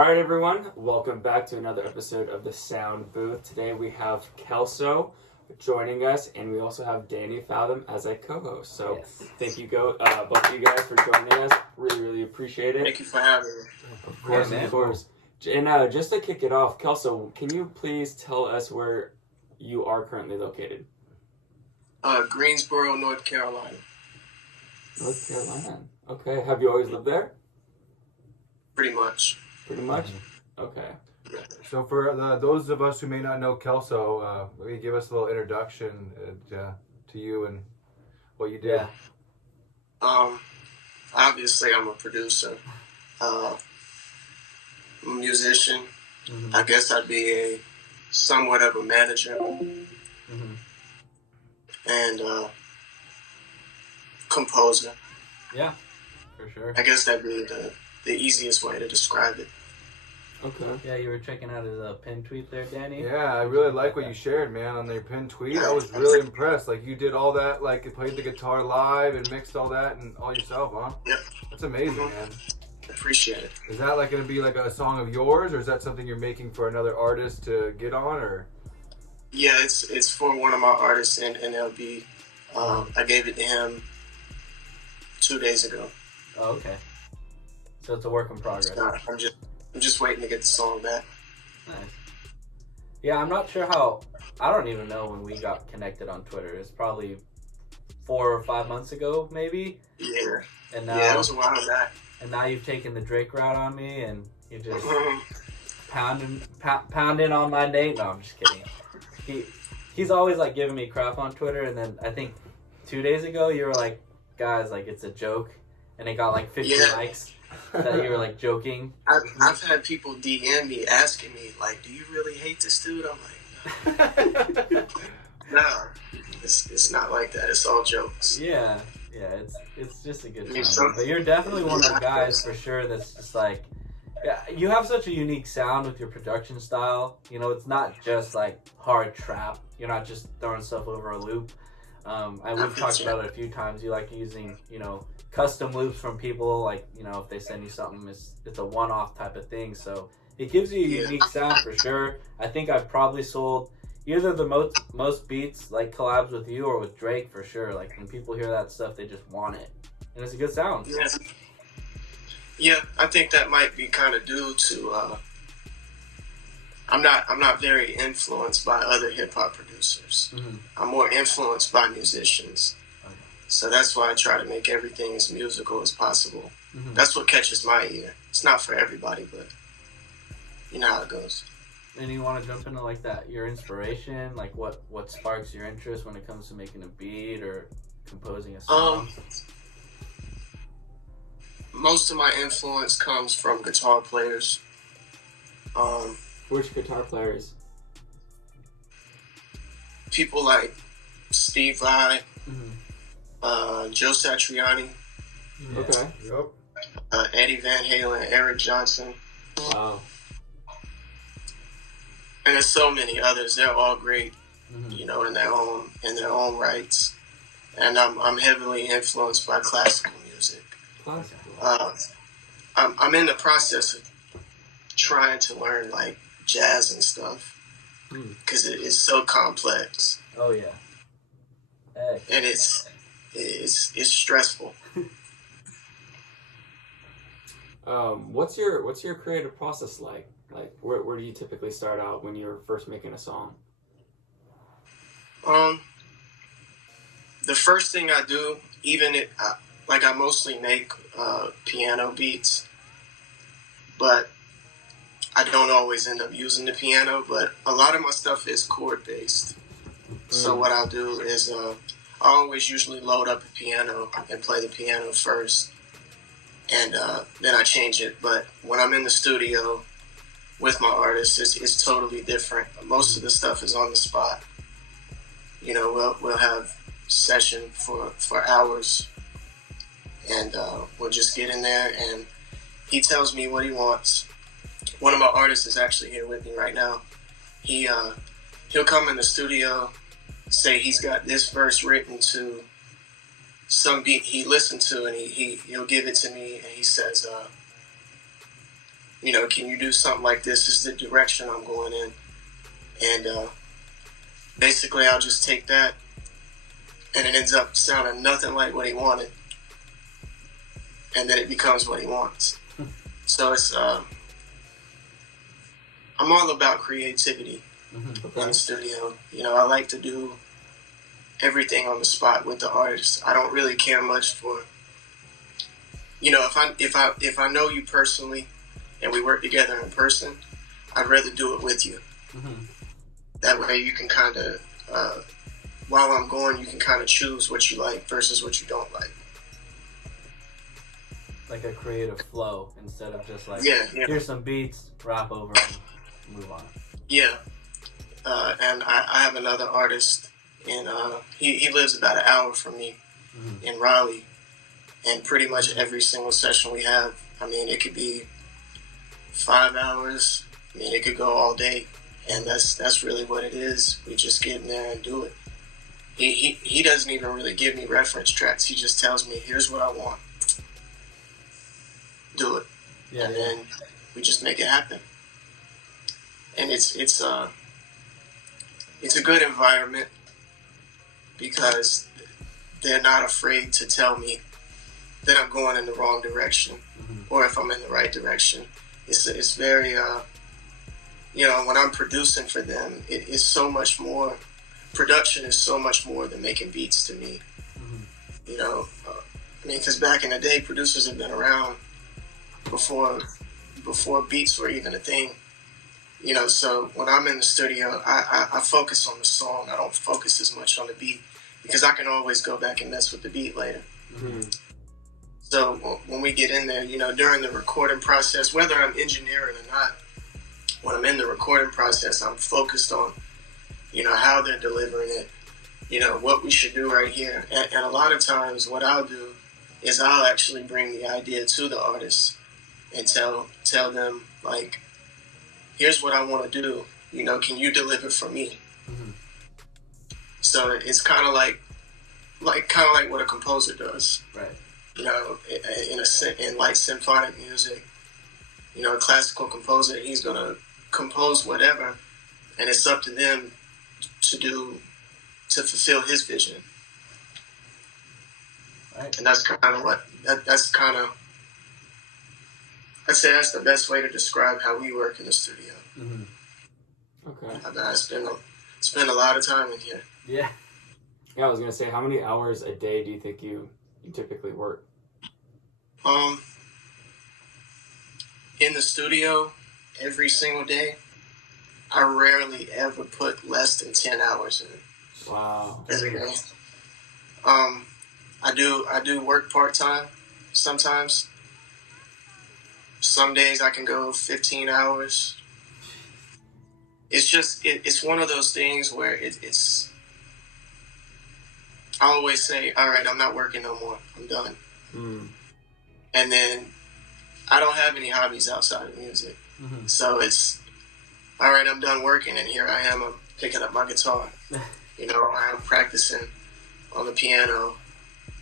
All right, everyone. Welcome back to another episode of the Sound Booth. Today we have Kelso joining us, and we also have Danny Fathom as a co-host. So Thank you, both of you guys, for joining us. Really appreciate it. Thank you for having me. Of course, of course. And just to kick it off, Kelso, can you please tell us where you are currently located? Greensboro, North Carolina. North Carolina. Okay. Have you always lived there? Pretty much. Pretty much? Okay. So for those of us who may not know Kelso, will you give us a little introduction to you and what you do? Obviously I'm a producer. I'm a musician. Mm-hmm. I guess I'd be somewhat of a manager. Mm-hmm. And composer. Yeah, for sure. I guess that'd be the easiest way to describe it. Okay. Yeah, you were checking out his pin tweet there, Danny? Yeah, I really like what you shared, man, on your pinned tweet. I was really impressed. Like, you did all that, like, you played the guitar live and mixed all that and all yourself, huh? Yep. That's amazing, man. Appreciate it. Is that, like, going to be, like, a song of yours, or is that something you're making for another artist to get on, or? Yeah, it's for one of my artists, and it'll be, I gave it to him 2 days ago. Oh, okay. So it's a work in progress. I'm just waiting to get the song back. Nice. Yeah, I'm not sure how. I don't even know when we got connected on Twitter. It's probably 4 or 5 months ago, maybe. Yeah. And now, yeah, it was a while back. And now you've taken the Drake route on me, and you're just pounding on my name. No, I'm just kidding. He's always like giving me crap on Twitter, and then I think 2 days ago you were like, guys, like it's a joke, and it got like 50 likes. That you were like joking. I've had people DM me asking me like, "Do you really hate this dude?" I'm like, "No, no, it's not like that. It's all jokes." Yeah, it's just a good time. But you're definitely one of the guys for sure that's just like, yeah, you have such a unique sound with your production style. You know, it's not just like hard trap. You're not just throwing stuff over a loop. We've talked about it a few times. You like using, custom loops from people, like, if they send you something, it's a one-off type of thing. So it gives you a unique sound for sure. I think I've probably sold either the most beats, like collabs with you or with Drake for sure. Like when people hear that stuff, they just want it. And it's a good sound. Yeah, I think that might be kind of due to, I'm not very influenced by other hip-hop producers. Mm-hmm. I'm more influenced by musicians. So that's why I try to make everything as musical as possible. Mm-hmm. That's what catches my ear. It's not for everybody, but you know how it goes. And you want to jump into like that, your inspiration, like what sparks your interest when it comes to making a beat or composing a song? Most of my influence comes from guitar players. Which guitar players? People like Steve Vai, Mm-hmm. Joe Satriani, Okay. Yep. Eddie Van Halen, Eric Johnson. Wow. And there's so many others. They're all great, Mm-hmm. in their own rights. And I'm heavily influenced by classical music. Classical. I'm in the process of trying to learn like jazz and stuff because it is so complex. Oh yeah. Hey. And it's stressful. What's your creative process like? Like, where do you typically start out when you're first making a song? The first thing I do, I mostly make piano beats, but I don't always end up using the piano. But a lot of my stuff is chord based. So what I'll do is I always usually load up a piano and play the piano first, and then I change it. But when I'm in the studio with my artists, it's totally different. Most of the stuff is on the spot. We'll have session for hours, and we'll just get in there, and he tells me what he wants. One of my artists is actually here with me right now. He'll come in the studio, say he's got this verse written to some beat he listened to, and he'll give it to me, and he says, can you do something like this? This is the direction I'm going in. And basically I'll just take that, and it ends up sounding nothing like what he wanted. And then it becomes what he wants. So it's, I'm all about creativity in the studio. I like to do everything on the spot with the artist. I don't really care much for, if I know you personally and we work together in person, I'd rather do it with you. That way you can kind of, while I'm going, you can kind of choose what you like versus what you don't like. Like a creative flow instead of just like, here's some beats, rap over, and move on. Yeah. And I have another artist, and he lives about an hour from me in Raleigh. And pretty much every single session we have, it could be 5 hours. It could go all day. And that's really what it is. We just get in there and do it. He doesn't even really give me reference tracks. He just tells me, here's what I want. Do it. And then we just make it happen. And it's a good environment because they're not afraid to tell me that I'm going in the wrong direction or if I'm in the right direction. It's very when I'm producing for them, it's so much more. Production is so much more than making beats to me. Because back in the day, producers have been around before beats were even a thing. So when I'm in the studio, I focus on the song. I don't focus as much on the beat because I can always go back and mess with the beat later. So when we get in there, during the recording process, whether I'm engineering or not, when I'm in the recording process, I'm focused on, how they're delivering it, what we should do right here. And a lot of times what I'll do is I'll actually bring the idea to the artist and tell them, like, here's what I want to do. Can you deliver for me? So it's kind of like what a composer does. Right. In light symphonic music, a classical composer, he's gonna compose whatever, and it's up to them to fulfill his vision. Right. And that's kind of I'd say that's the best way to describe how we work in the studio. Okay. I spend a lot of time in here. Yeah. Yeah, I was gonna say, how many hours a day do you think you typically work? In the studio, every single day, I rarely ever put less than 10 hours in. Wow. Every day. I do work part-time sometimes. Some days I can go 15 hours. It's just, it's one of those things where it's, I always say, all right, I'm not working no more. I'm done. And then I don't have any hobbies outside of music. So it's, all right, I'm done working, and here I am, I'm picking up my guitar. I'm practicing on the piano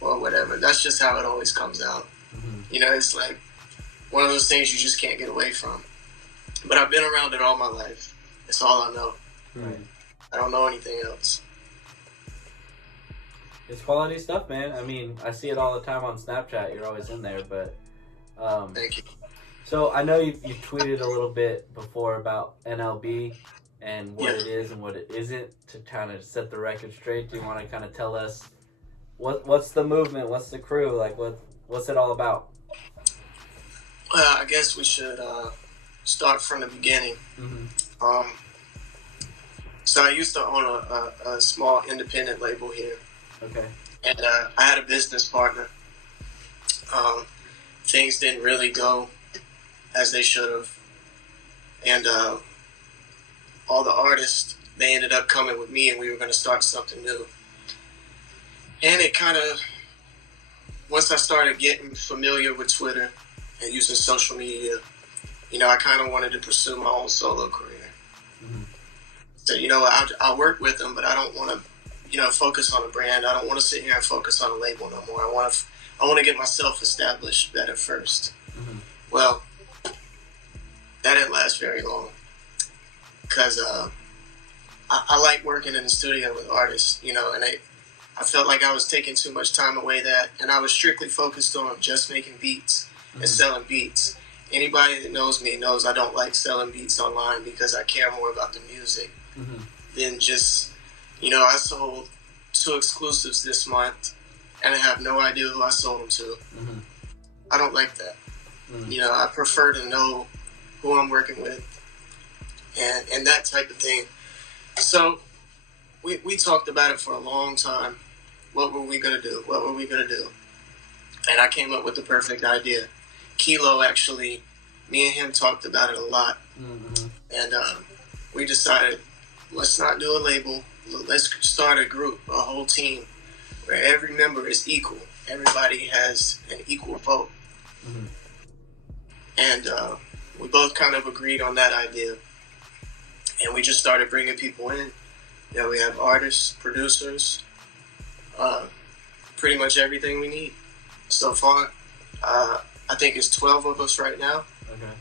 or whatever. That's just how it always comes out. It's like one of those things you just can't get away from. But I've been around it all my life. That's all I know. Right. I don't know anything else. It's quality stuff, man. I see it all the time on Snapchat. You're always in there, but Thank you. So I know you tweeted a little bit before about NLB and what it is and what it isn't, to kind of set the record straight. Do you want to kind of tell us what's the movement, what's the crew, like what's it all about? Well, I guess we should start from the beginning. So I used to own a small independent label here. Okay. And I had a business partner. Things didn't really go as they should have. And all the artists, they ended up coming with me, and we were going to start something new. And it kind of, once I started getting familiar with Twitter and using social media, I kind of wanted to pursue my own solo career. So, I'll work with them, but I don't want to, focus on a brand. I don't want to sit here and focus on a label no more. I want to get myself established better first. Well, that didn't last very long because I like working in the studio with artists, and I felt like I was taking too much time away that, and I was strictly focused on just making beats and selling beats. Anybody that knows me knows I don't like selling beats online because I care more about the music than just, I sold 2 exclusives this month and I have no idea who I sold them to. I don't like that. I prefer to know who I'm working with and that type of thing. So we talked about it for a long time. What were we going to do? What were we going to do? And I came up with the perfect idea. Kilo, actually, me and him talked about it a lot. And we decided, let's not do a label. Let's start a group, a whole team, where every member is equal. Everybody has an equal vote. And we both kind of agreed on that idea. And we just started bringing people in. We have artists, producers, pretty much everything we need so far. I think it's 12 of us right now. Okay.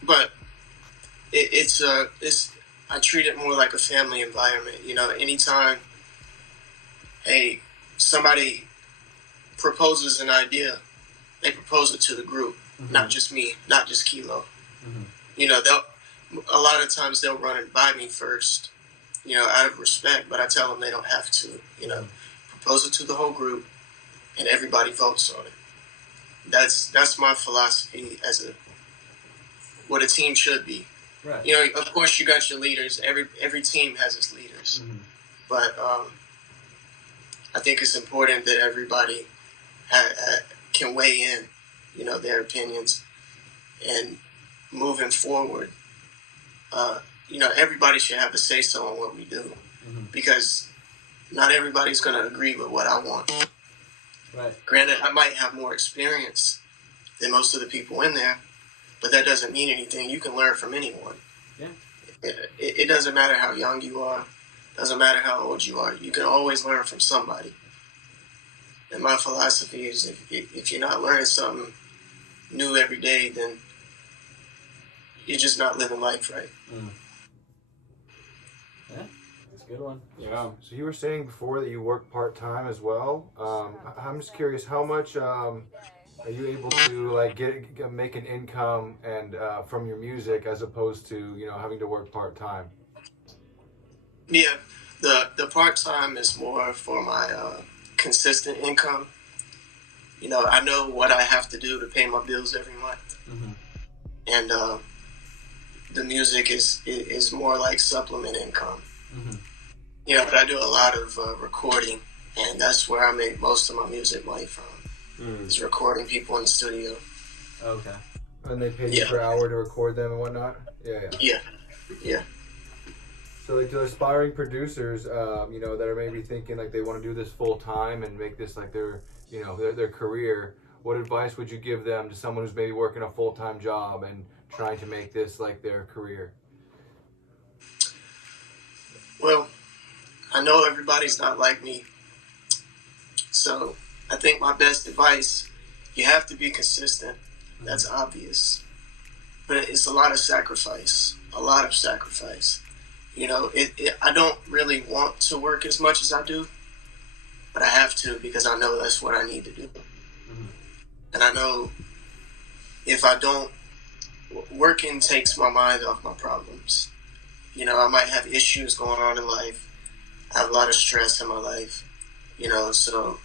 But it's I treat it more like a family environment. Anytime somebody proposes an idea, they propose it to the group, not just me, not just Kilo. A lot of times they'll run it by me first, out of respect, but I tell them they don't have to, propose it to the whole group and everybody votes on it. That's my philosophy as what a team should be. Right. Of course you got your leaders. Every team has its leaders, but I think it's important that everybody can weigh in, their opinions, and moving forward, everybody should have a say-so on what we do, because not everybody's going to agree with what I want. Right. Granted, I might have more experience than most of the people in there, but that doesn't mean anything. You can learn from anyone. Yeah. It doesn't matter how young you are. Doesn't matter how old you are. You can always learn from somebody. And my philosophy is if you're not learning something new every day, then you're just not living life right. Yeah, that's a good one. Yeah. So you were saying before that you work part-time as well. I'm just curious, how much are you able to make an income and from your music as opposed to having to work part-time? Yeah, the part-time is more for my consistent income. I know what I have to do to pay my bills every month, and the music is more like supplement income. But I do a lot of recording, and that's where I make most of my music money from. Is recording people in the studio. Okay. And they pay you per hour to record them and whatnot? Yeah. So to aspiring producers, that are maybe thinking like they want to do this full time and make this like their career, what advice would you give them to someone who's maybe working a full-time job and trying to make this like their career? Well, I know everybody's not like me. So I think my best advice, you have to be consistent. That's obvious. But it's a lot of sacrifice. I don't really want to work as much as I do, but I have to because I know that's what I need to do. And I know if I don't, working takes my mind off my problems. I might have issues going on in life. I have a lot of stress in my life, so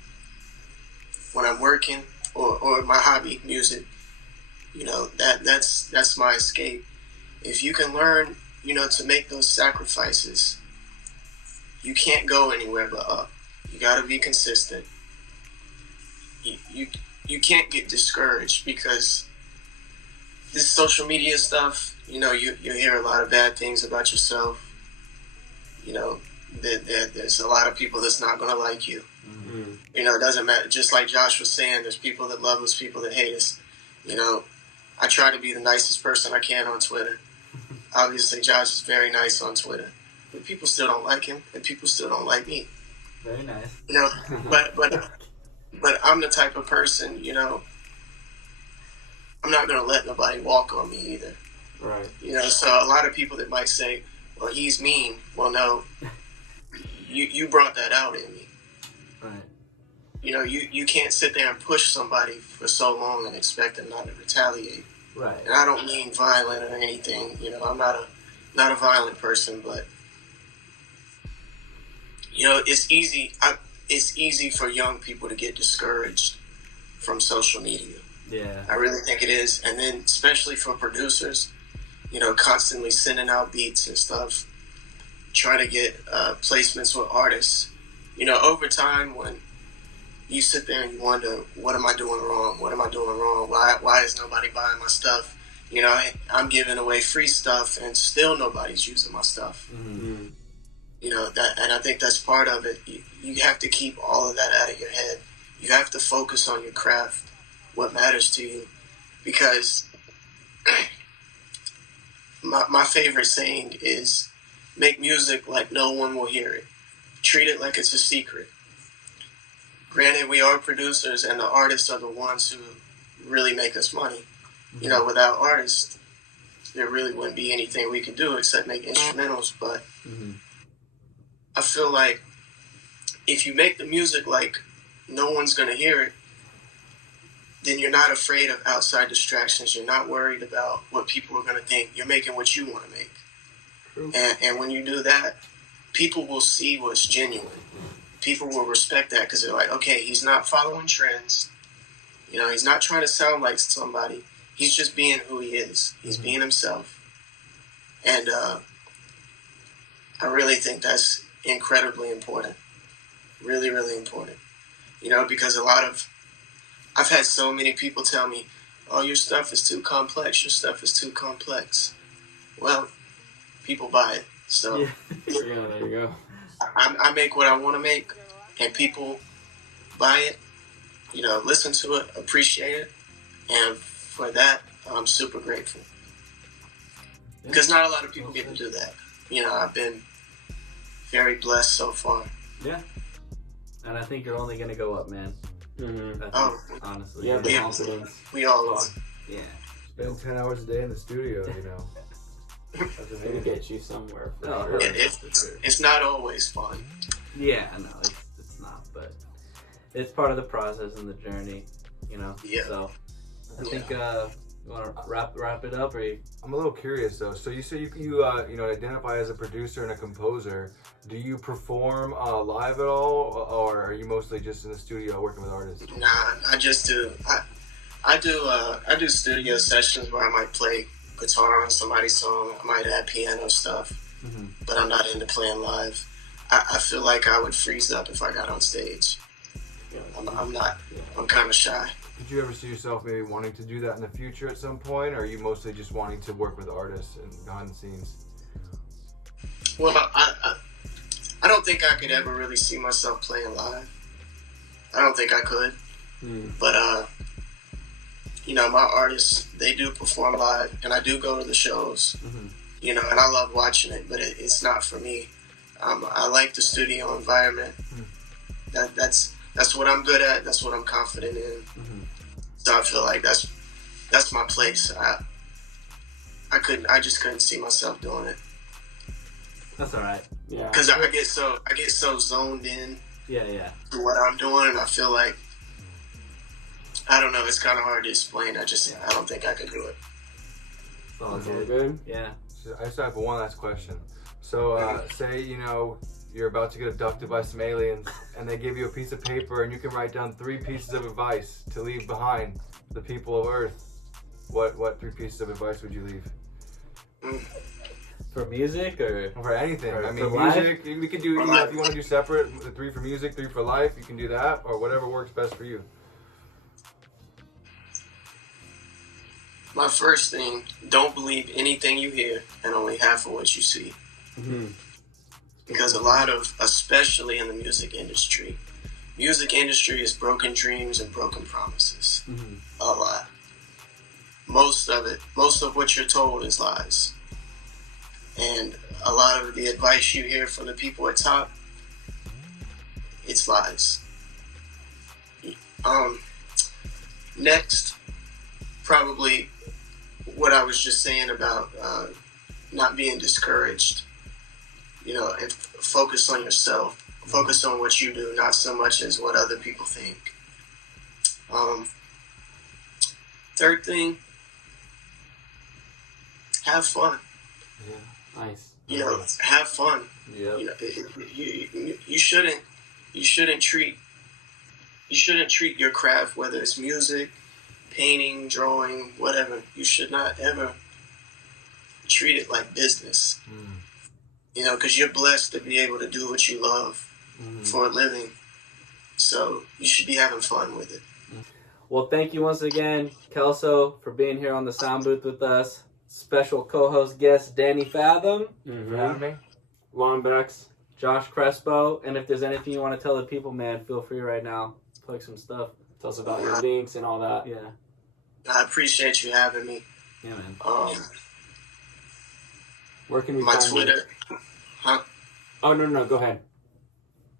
when I'm working or my hobby, music, that's my escape. If you can learn, to make those sacrifices, you can't go anywhere but up. You got to be consistent. You can't get discouraged because this social media stuff, you hear a lot of bad things about yourself. There's a lot of people that's not going to like you. It doesn't matter. Just like Josh was saying, there's people that love us, people that hate us. I try to be the nicest person I can on Twitter. Obviously, Josh is very nice on Twitter, but people still don't like him, and people still don't like me. Very nice. But I'm the type of person, I'm not going to let nobody walk on me either. Right. You know, so a lot of people that might say, well, he's mean. Well, no, you brought that out in me. Right. You know, you can't sit there and push somebody for so long and expect them not to retaliate. Right. And I don't mean violent or anything. You know, I'm not a violent person, but you know, it's easy. It's easy for young people to get discouraged from social media. Yeah. I really think it is, and then especially for producers, you know, constantly sending out beats and stuff, trying to get placements with artists. You know, over time when you sit there and you wonder, what am I doing wrong? What am I doing wrong? Why is nobody buying my stuff? You know, I'm giving away free stuff and still nobody's using my stuff. Mm-hmm. You know, and I think that's part of it. You have to keep all of that out of your head. You have to focus on your craft, what matters to you. Because my favorite saying is, make music like no one will hear it. Treat it like it's a secret. Granted, we are producers, and the artists are the ones who really make us money. You know, without artists, there really wouldn't be anything we could do except make instrumentals. But I feel like if you make the music like no one's going to hear it, then you're not afraid of outside distractions. You're not worried about what people are going to think. You're making what you want to make. True. And when you do that, people will see what's genuine. People will respect that because they're like, okay, he's not following trends. You know, he's not trying to sound like somebody. He's just being who he is. He's being himself. And I really think that's incredibly important. Really, really important. You know, because I've had so many people tell me, oh, your stuff is too complex. Your stuff is too complex. Well, people buy it. So yeah, there you go. I make what I want to make, and people buy it, you know, listen to it, appreciate it, and for that, I'm super grateful. Because not a lot of people get to do that. You know, I've been very blessed so far. Yeah. And I think you're only going to go up, man. Honestly. Yeah, the confidence. We all are. Yeah. Spend 10 hours a day in the studio, you know. That's going to get you somewhere. For sure. It's not always fun. Yeah, no, it's not, but it's part of the process and the journey, you know. Yeah. So I think you want to wrap it up, or you? I'm a little curious though. So you say you identify as a producer and a composer. Do you perform live at all, or are you mostly just in the studio working with artists? Nah, I just do. I do studio sessions where I might play guitar on somebody's song. I might add piano stuff, but I'm not into playing live. I feel like I would freeze up if I got on stage. I'm not. I'm kind of shy. Did you ever see yourself maybe wanting to do that in the future at some point, or are you mostly just wanting to work with artists and behind the scenes? Well, I don't think I could ever really see myself playing live. I don't think I could. But you know, my artists, they do perform live, and I do go to the shows. You know, and I love watching it, but it's not for me. I like the studio environment. That's what I'm good at. That's what I'm confident in. So I feel like that's my place. I just couldn't see myself doing it. That's all right. Yeah. Because I get so zoned in. Yeah. To what I'm doing, and I feel like I don't know. It's kind of hard to explain. I don't think I could do it. It's all good. Yeah. So I just have one last question. So say you're about to get abducted by some aliens, and they give you a piece of paper, and you can write down 3 pieces of advice to leave behind for the people of Earth. What 3 pieces of advice would you leave? For music or for anything? Or I mean, music. We could do. If you want to do separate, the 3 for music, 3 for life. You can do that, or whatever works best for you. My first thing: don't believe anything you hear, and only half of what you see. Because especially in the music industry is broken dreams and broken promises. A lot. Most of what you're told is lies. And a lot of the advice you hear from the people at top, it's lies. Next, probably what I was just saying about not being discouraged. You know, and focus on yourself. Focus on what you do, not so much as what other people think. Third thing, have fun. Yeah, nice. You know, have fun. Yeah. You know, you shouldn't treat your craft, whether it's music, painting, drawing, whatever. You should not ever treat it like business. You know, because you're blessed to be able to do what you love for a living. So you should be having fun with it. Well, thank you once again, Kelso, for being here on the sound booth with us. Special co-host guest Danny Fathom, Longbex, Josh Crespo, and if there's anything you want to tell the people, man, feel free right now. Plug some stuff. Tell us about your links and all that. Yeah. I appreciate you having me. Yeah, man. Where can we my find Twitter? you? Huh? Oh no, go ahead.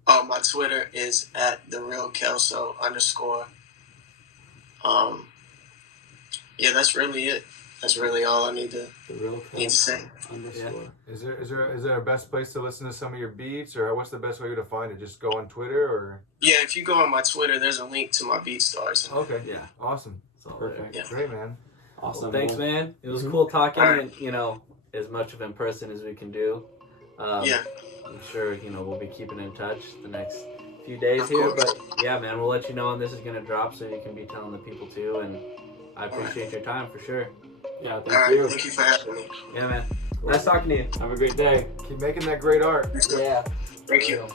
Oh, my Twitter is @TheRealKelso_. Yeah, that's really it. That's really all I need to say. Yeah. Is there a best place to listen to some of your beats, or what's the best way to find it? Just go on Twitter, or? Yeah, if you go on my Twitter, there's a link to my BeatStars. Okay. Yeah. Awesome. Perfect. Yeah. Great, man. Awesome. Well, thanks, man. It was cool talking, and you know, as much of in person as we can do. Yeah. I'm sure we'll be keeping in touch the next few days here, but yeah, man, we'll let you know when this is gonna drop, so you can be telling the people too. And I appreciate your time for sure. Yeah, thank you. Thank you for having me. Yeah, man. Nice talking to you. Have a great day. Keep making that great art. Yeah. Thank you.